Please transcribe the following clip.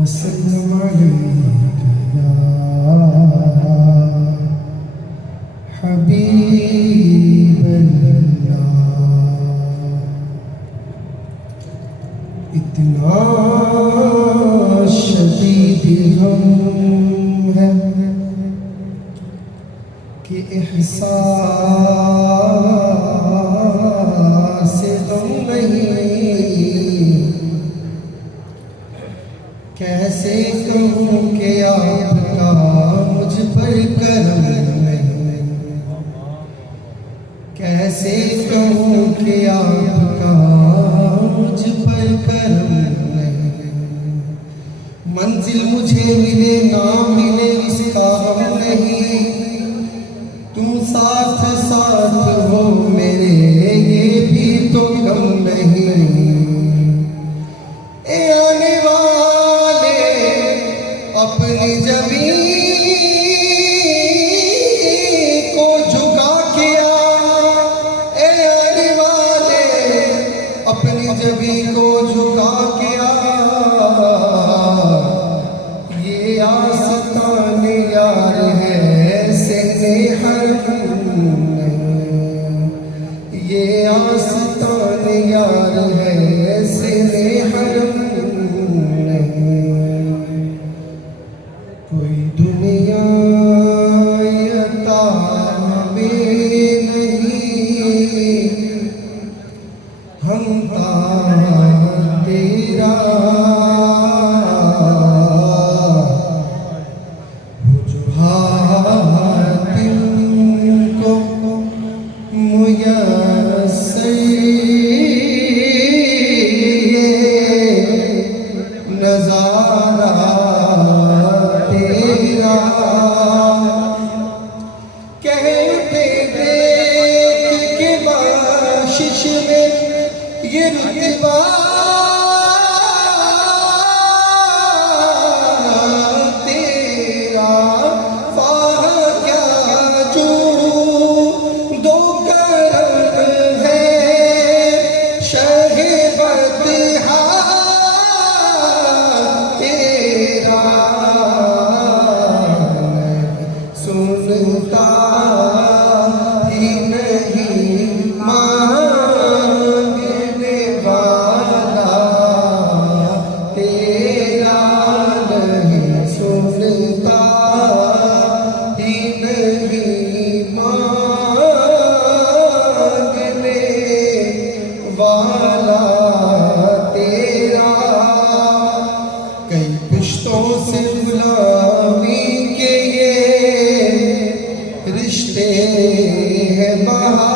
वसल्लम अलैका हबीबल्लाह। इतना शदीद गम है कि एहसास गम नहीं। कैसे कहूँ कि आपका मुझ पर करम नहीं। कैसे कहूँ कि आपका मुझ पर करम नहीं। मंजिल मुझे मिले ना मिले इसका हम नहीं। तुम साथ साथ हो मेरे ये भी तो गम नहीं। ए आने वाले अपनी ज़मीन को झुका के आ। ए आने वाले अपनी ज़मीन को झुका के आ। ये आस्तान यार है से हरम नहीं। ये आस्तान यार है से हरम नहीं। कोई दुनिया यता में नहीं। हम तेरा नजारा तेरा कहते देख के बाशिश में ये रुतबा तेरा। फाह क्या जो दो करम है शहे बदहा तेरा। सुनता ही नहीं मांगने वाला तेरा नहीं। सुनता ही नहीं मांगने वाला तेरा। कई पुश्तों से गुलामी के ये रिश्ते हैं बहा